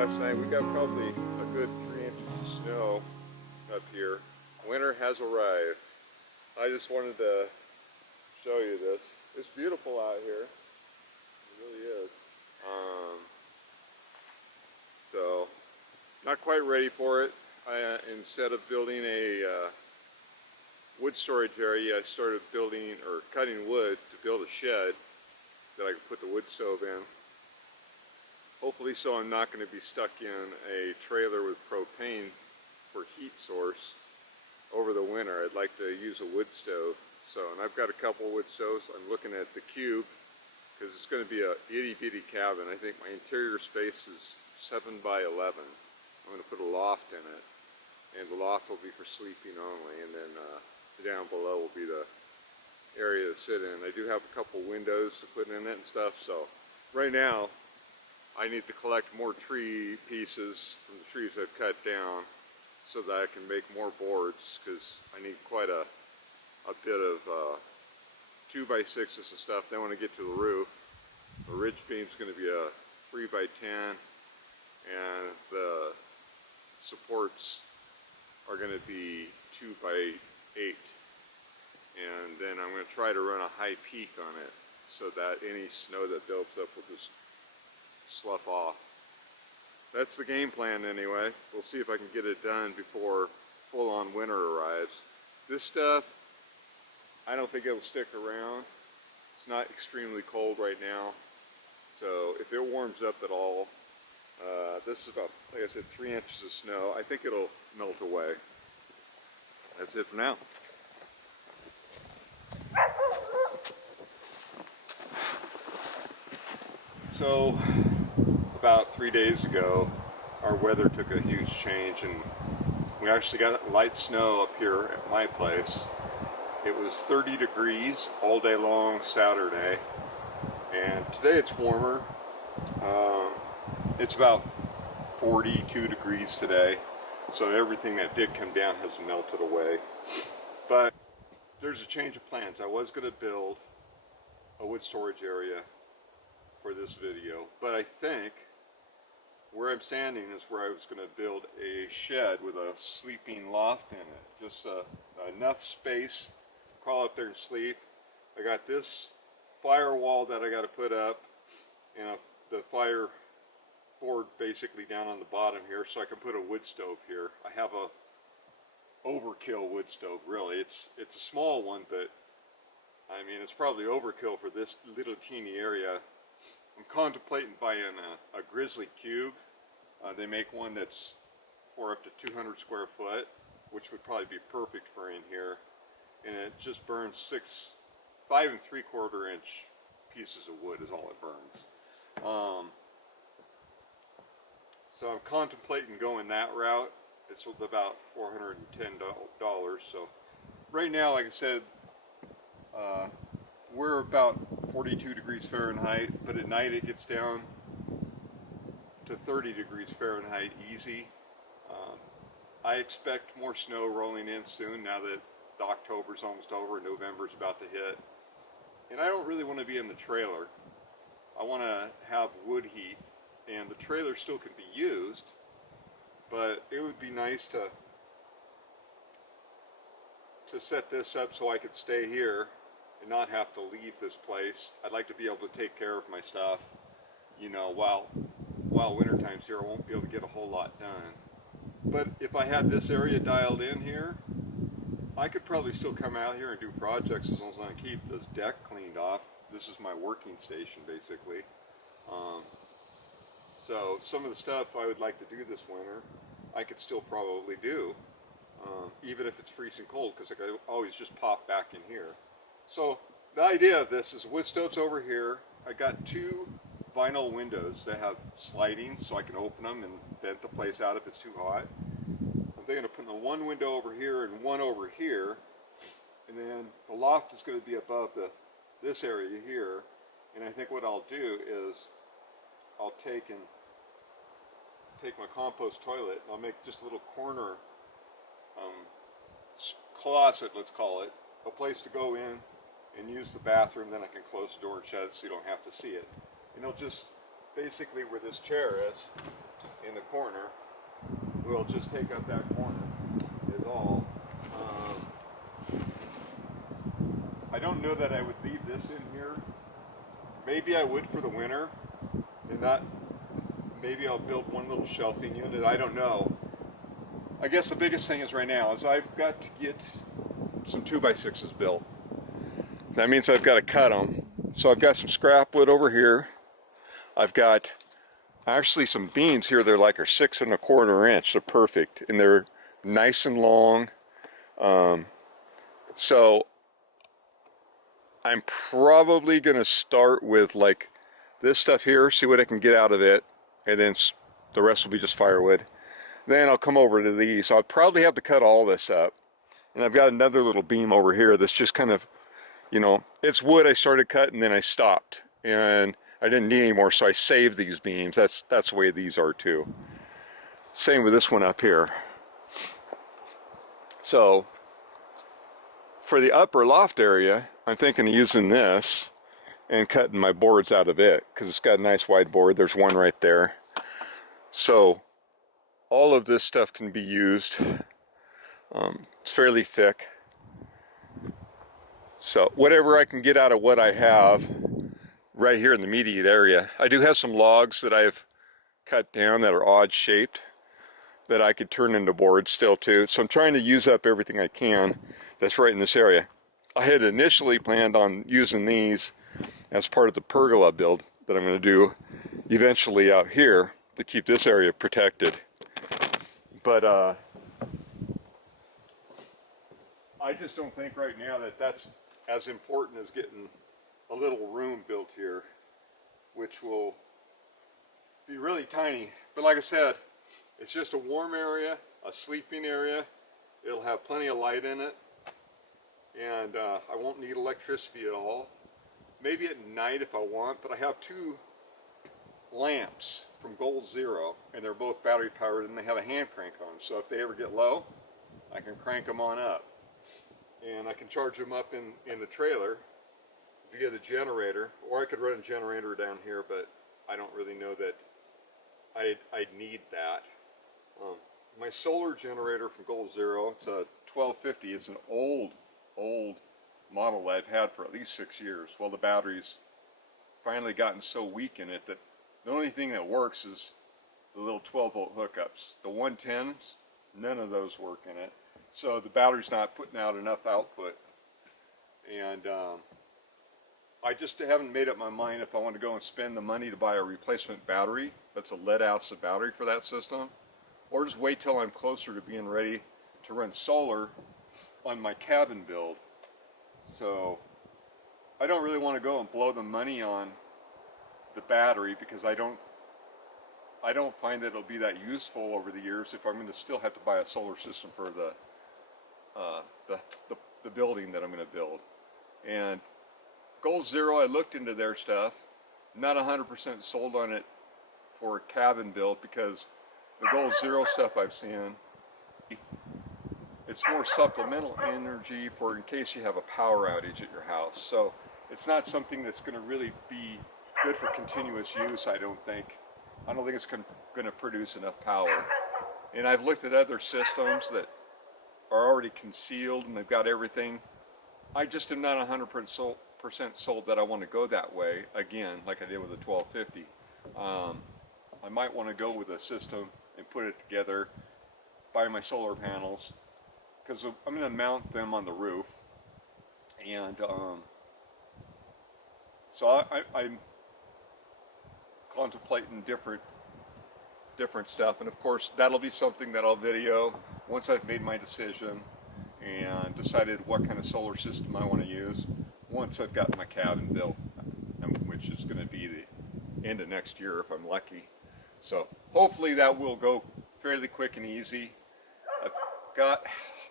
last night. We got probably a good 3 inches of snow up here. Winter has arrived. I just wanted to show you this. It's beautiful out here. It really is. So, not quite ready for it. Instead of building a wood storage area, I started building or cutting wood to build a shed that I could put the wood stove in. Hopefully so I'm not going to be stuck in a trailer with propane for heat source over the winter. I'd like to use a wood stove. And I've got a couple of wood stoves. I'm looking at the cube because it's going to be a itty bitty cabin. I think my interior space is 7 by 11. I'm going to put a loft in it, and the loft will be for sleeping only, and then down below will be the area to sit in. I do have a couple windows to put in it and stuff, so right now I need to collect more tree pieces from the trees I've cut down so that I can make more boards, because I need quite a bit of 2x6s and stuff. Then when I get to the roof, the ridge beam is going to be a 3x10, and the supports are going to be 2x8. And then I'm going to try to run a high peak on it so that any snow that builds up will just slough off. That's the game plan anyway. We'll see if I can get it done before full-on winter arrives. This stuff, I don't think it'll stick around. It's not extremely cold right now, so if it warms up at all, this is about, like I said, 3 inches of snow. I think it'll melt away. That's it for now. So, about 3 days ago, our weather took a huge change, and we actually got light snow up here at my place. It was 30 degrees all day long Saturday, and today it's warmer. It's about 42 degrees today, so everything that did come down has melted away. But there's a change of plans. I was going to build a wood storage area for this video, but I think where I'm standing is where I was going to build a shed with a sleeping loft in it. Just enough space to crawl up there and sleep. I got this firewall that I got to put up, and the fire board basically down on the bottom here, so I can put a wood stove here. I have a overkill wood stove, really. It's a small one, but I mean it's probably overkill for this little teeny area. I'm contemplating buying a grizzly cube. They make one that's for up to 200 square foot, which would probably be perfect for in here. And it just burns 5 3/4 inch pieces of wood is all it burns. So I'm contemplating going that route. It's about $410. So right now, like I said, we're about 42 degrees Fahrenheit, but at night it gets down to 30 degrees Fahrenheit easy. I expect more snow rolling in soon now that the October's almost over and November's about to hit. And I don't really want to be in the trailer. I want to have wood heat, and the trailer still can be used, but it would be nice to set this up so I could stay here and not have to leave this place. I'd like to be able to take care of my stuff, you know, while wintertime's here. I won't be able to get a whole lot done. But if I had this area dialed in here, I could probably still come out here and do projects as long as I keep this deck cleaned off. This is my working station, basically. So some of the stuff I would like to do this winter, I could still probably do, even if it's freezing cold, because I could always just pop back in here. So the idea of this is wood stoves over here. I got 2 vinyl windows that have sliding, so I can open them and vent the place out if it's too hot. I'm thinking of putting one window over here and one over here, and then the loft is going to be above this area here. And I think what I'll do is I'll take my compost toilet and I'll make just a little corner closet, let's call it, a place to go in and use the bathroom. Then I can close the door and shut it so you don't have to see it. And it'll just basically, where this chair is, in the corner. We'll just take up that corner is all. I don't know that I would leave this in here. Maybe I would for the winter, and not. Maybe I'll build one little shelving unit. I don't know. I guess the biggest thing is right now is I've got to get some 2x6s built. That means I've got to cut them. So I've got some scrap wood over here. I've got actually some beams here. They're like 6 1/4 inch. They're perfect, and they're nice and long. So I'm probably going to start with like this stuff here, see what I can get out of it, and then the rest will be just firewood. Then I'll come over to these. I'll probably have to cut all this up. And I've got another little beam over here that's just kind of, you know, it's wood I started cutting, then I stopped. And I didn't need any more, so I saved these beams. That's the way these are too. Same with this one up here. So for the upper loft area, I'm thinking of using this and cutting my boards out of it, because it's got a nice wide board. There's one right there. So all of this stuff can be used. It's fairly thick. So whatever I can get out of what I have right here in the immediate area. I do have some logs that I've cut down that are odd shaped that I could turn into boards still too. So I'm trying to use up everything I can that's right in this area. I had initially planned on using these as part of the pergola build that I'm going to do eventually out here to keep this area protected. But I just don't think right now that that's as important as getting a little room built here, which will be really tiny. But like I said, it's just a warm area, a sleeping area. It'll have plenty of light in it, and I won't need electricity at all. Maybe at night if I want, but I have 2 lamps from Gold Zero, and they're both battery powered, and they have a hand crank on them. So if they ever get low, I can crank them on up, and I can charge them up in the trailer via the generator, or I could run a generator down here, but I don't really know that I'd need that. My solar generator from Gold Zero, it's a 1250. It's an old model that I've had for at least 6 years. Well, the battery's finally gotten so weak in it that the only thing that works is the little 12-volt hookups. The 110s, none of those work in it. So the battery's not putting out enough output. And I just haven't made up my mind if I want to go and spend the money to buy a replacement battery that's a lead acid battery for that system, or just wait till I'm closer to being ready to run solar on my cabin build. So I don't really want to go and blow the money on the battery, because I don't find that it'll be that useful over the years if I'm going to still have to buy a solar system for the building that I'm going to build. And Gold Zero, I looked into their stuff. I'm not 100% sold on it for a cabin build, because the Gold Zero stuff I've seen, it's more supplemental energy for in case you have a power outage at your house. So it's not something that's going to really be good for continuous use, I don't think. I don't think it's going to produce enough power. And I've looked at other systems that are already concealed and they've got everything. I just am not 100% sold that I want to go that way again, like I did with the 1250. I might want to go with a system and put it together, buy my solar panels, because I'm going to mount them on the roof. And so I'm contemplating different stuff, and of course that'll be something that I'll video once I've made my decision and decided what kind of solar system I want to use, once I've got my cabin built, which is going to be the end of next year if I'm lucky. So hopefully that will go fairly quick and easy. I've got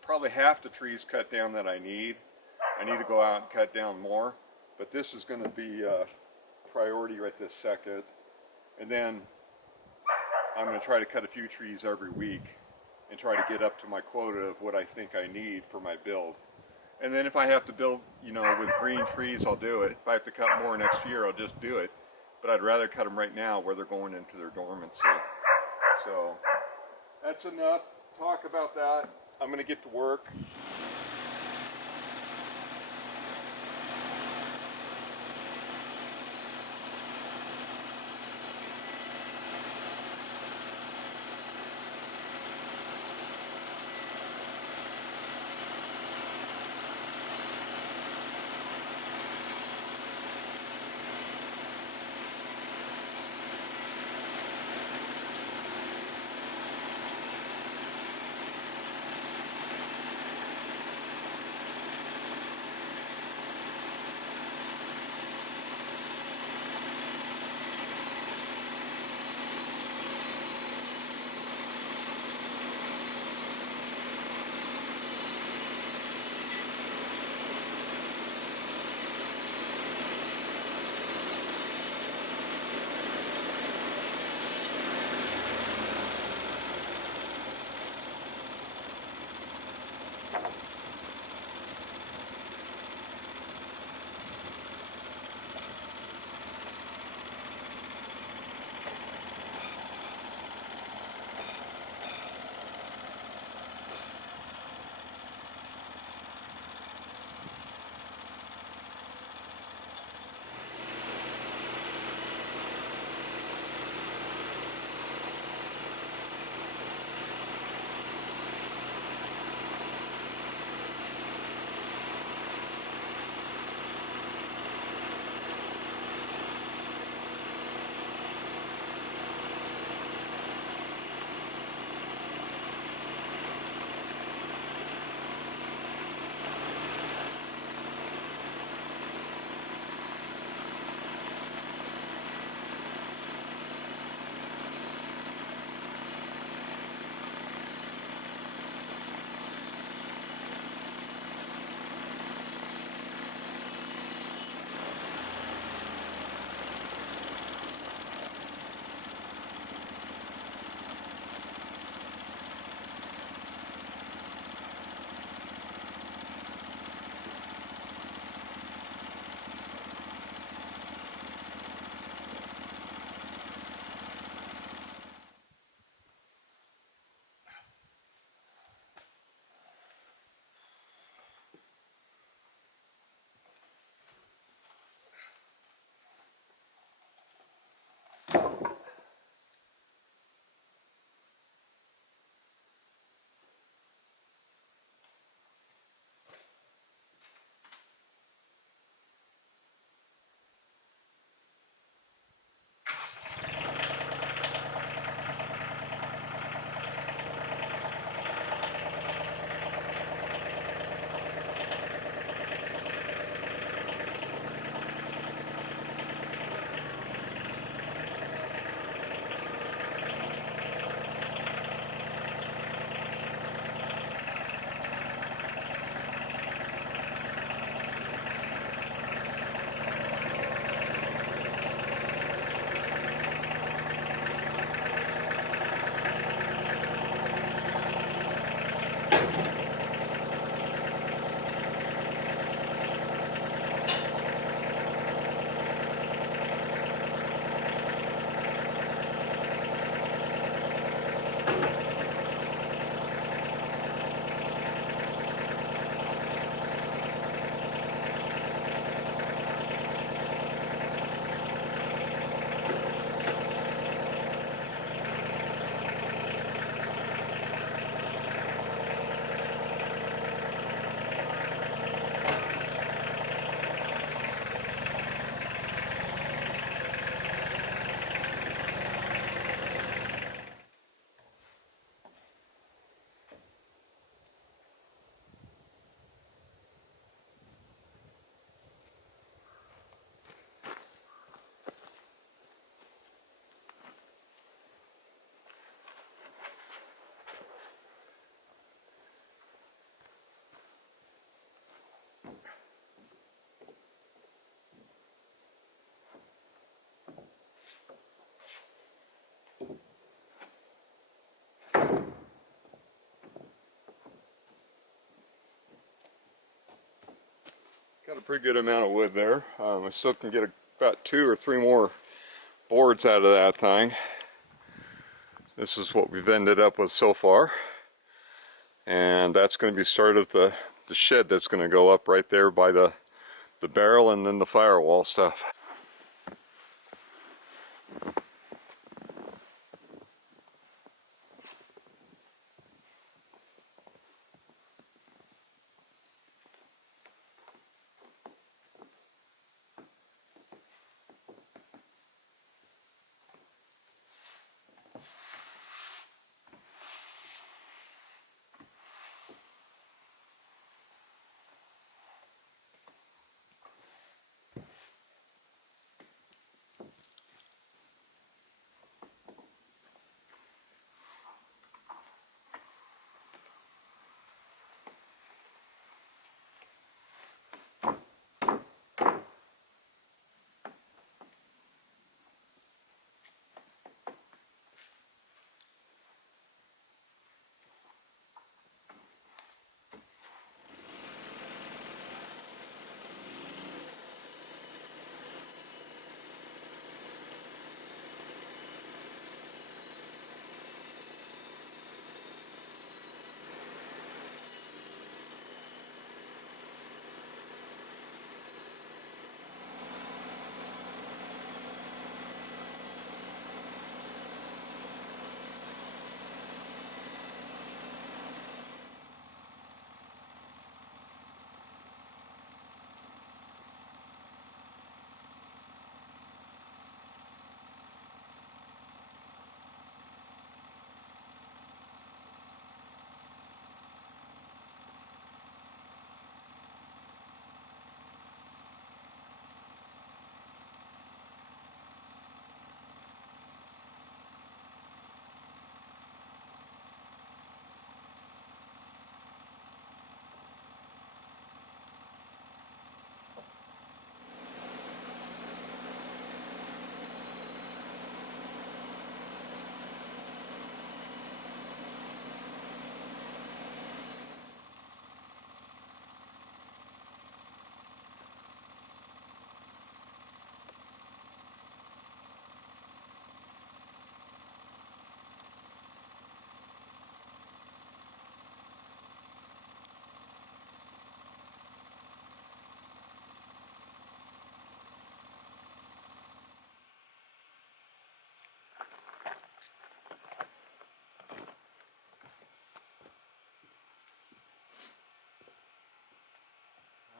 probably half the trees cut down that I need. I need to go out and cut down more, but this is going to be a priority right this second. And then I'm going to try to cut a few trees every week and try to get up to my quota of what I think I need for my build. And then if I have to build, with green trees, I'll do it. If I have to cut more next year, I'll just do it. But I'd rather cut them right now where they're going into their dormancy. So that's enough talk about that. I'm going to get to work. Got a pretty good amount of wood there. I still can get about 2 or 3 more boards out of that thing. This is what we've ended up with so far. And that's going to be sort of the shed that's going to go up right there by the barrel and then the firewall stuff.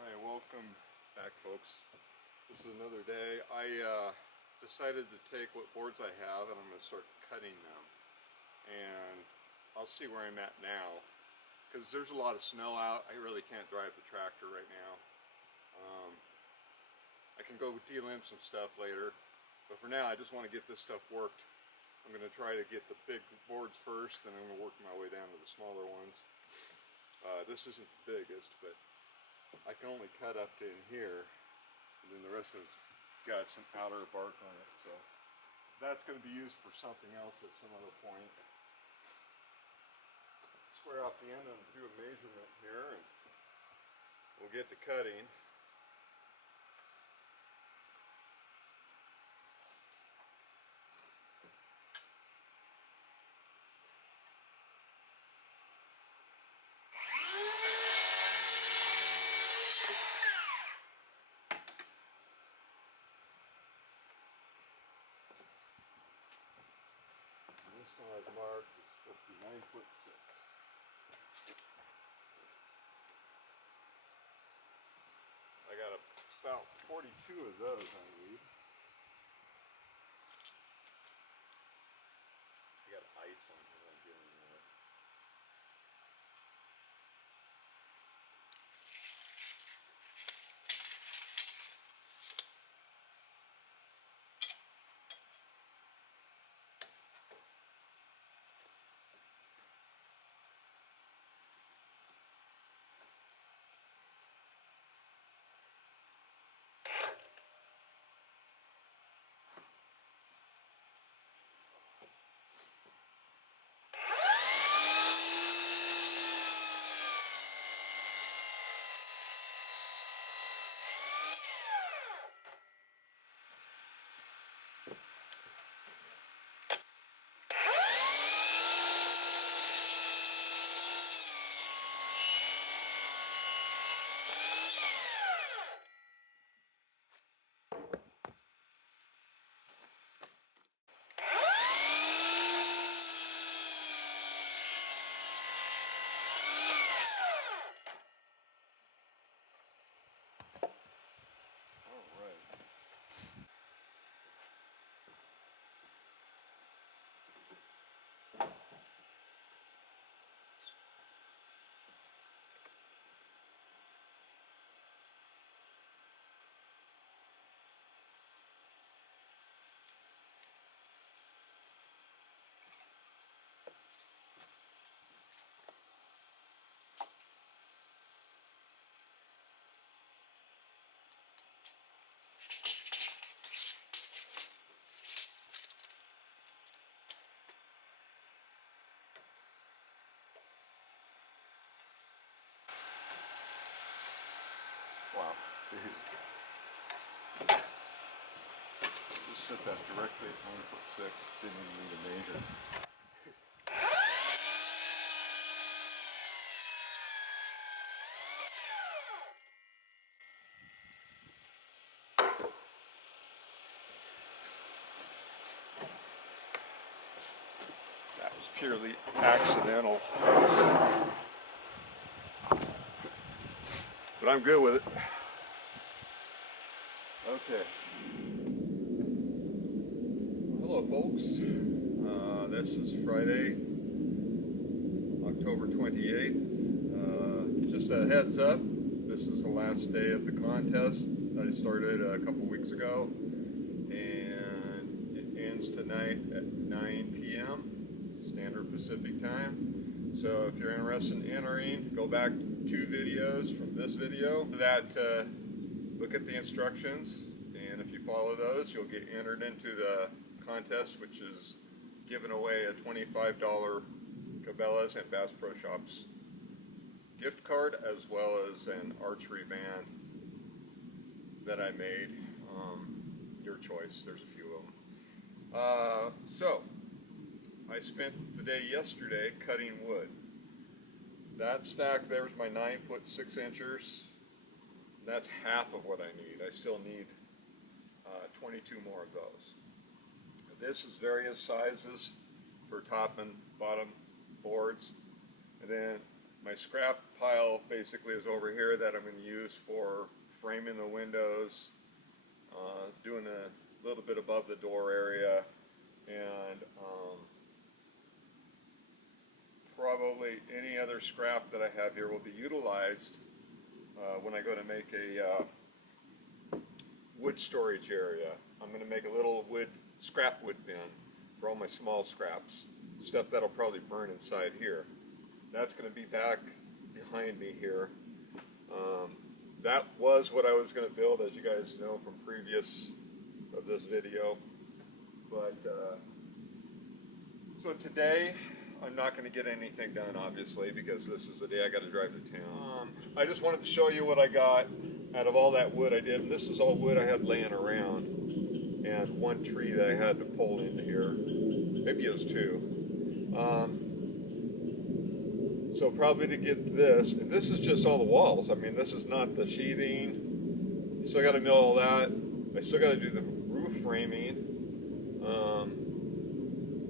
Alright, welcome back, folks. This is another day. I decided to take what boards I have and I'm going to start cutting them. And I'll see where I'm at now. Because there's a lot of snow out. I really can't drive the tractor right now. I can go delimb some stuff later. But for now, I just want to get this stuff worked. I'm going to try to get the big boards first, and I'm going to work my way down to the smaller ones. This isn't the biggest, but I can only cut up to in here, and then the rest of it's got some outer bark on it. So that's going to be used for something else at some other point. Square off the end and do a measurement here, and we'll get to cutting. This one I've marked is supposed to be 9'6". I got about 42 of those I need. I got ice on here I'm getting there. Just set that directly at 9'6". Didn't even need to measure. That was purely accidental. But I'm good with it. Okay. Hello folks. This is Friday, October 28th. Just a heads up, this is the last day of the contest that I started a couple weeks ago. And it ends tonight at 9 p.m. Standard Pacific Time. So if you're interested in entering, go back 2 videos from this video. Look at the instructions, and if you follow those, you'll get entered into the contest, which is giving away a $25 Cabela's and Bass Pro Shops gift card, as well as an archery band that I made. Your choice, there's a few of them. So I spent the day yesterday cutting wood. That stack there was my 9' 6 inchers. That's half of what I need. I still need 22 more of those. This is various sizes for top and bottom boards. And then my scrap pile basically is over here that I'm going to use for framing the windows, doing a little bit above the door area, and probably any other scrap that I have here will be utilized when I go to make a wood storage area. I'm going to make a little scrap wood bin for all my small scraps, stuff that'll probably burn inside here. That's going to be back behind me here. That was what I was going to build, as you guys know from previous of this video. But so today I'm not going to get anything done, obviously, because this is the day I got to drive to town. I just wanted to show you what I got out of all that wood I did. And this is all wood I had laying around, and one tree that I had to pull into here. Maybe it was 2. So probably to get this, and this is just all the walls. I mean, this is not the sheathing. Still got to mill all that. I still got to do the roof framing.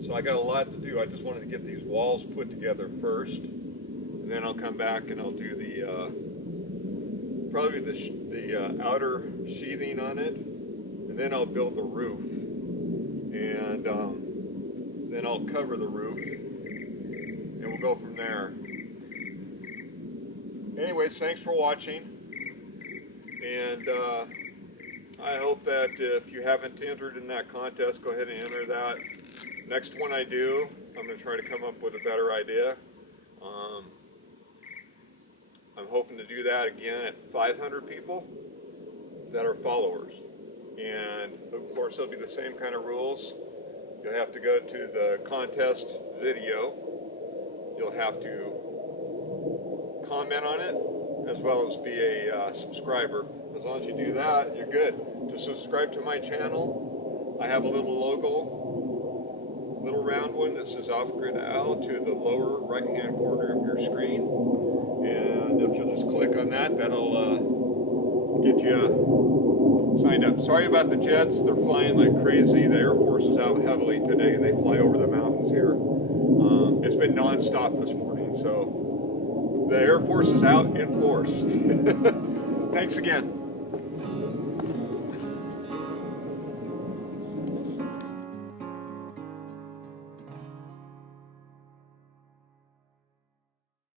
So I got a lot to do. I just wanted to get these walls put together first, and then I'll come back and I'll do the probably the outer sheathing on it, and then I'll build the roof, and then I'll cover the roof, and we'll go from there. Anyways, thanks for watching, and I hope that if you haven't entered in that contest, go ahead and enter that. Next one I do, I'm going to try to come up with a better idea. I'm hoping to do that again at 500 people that are followers. And of course, it'll be the same kind of rules. You'll have to go to the contest video. You'll have to comment on it, as well as be a subscriber. As long as you do that, you're good. To subscribe to my channel, I have a little logo, little round one that says Off Grid Al, to the lower right hand corner of your screen. And if you'll just click on that, that'll get you signed up. Sorry about the jets, they're flying like crazy. The Air Force is out heavily today, and they fly over the mountains here. It's been non-stop this morning, so the Air Force is out in force. Thanks again.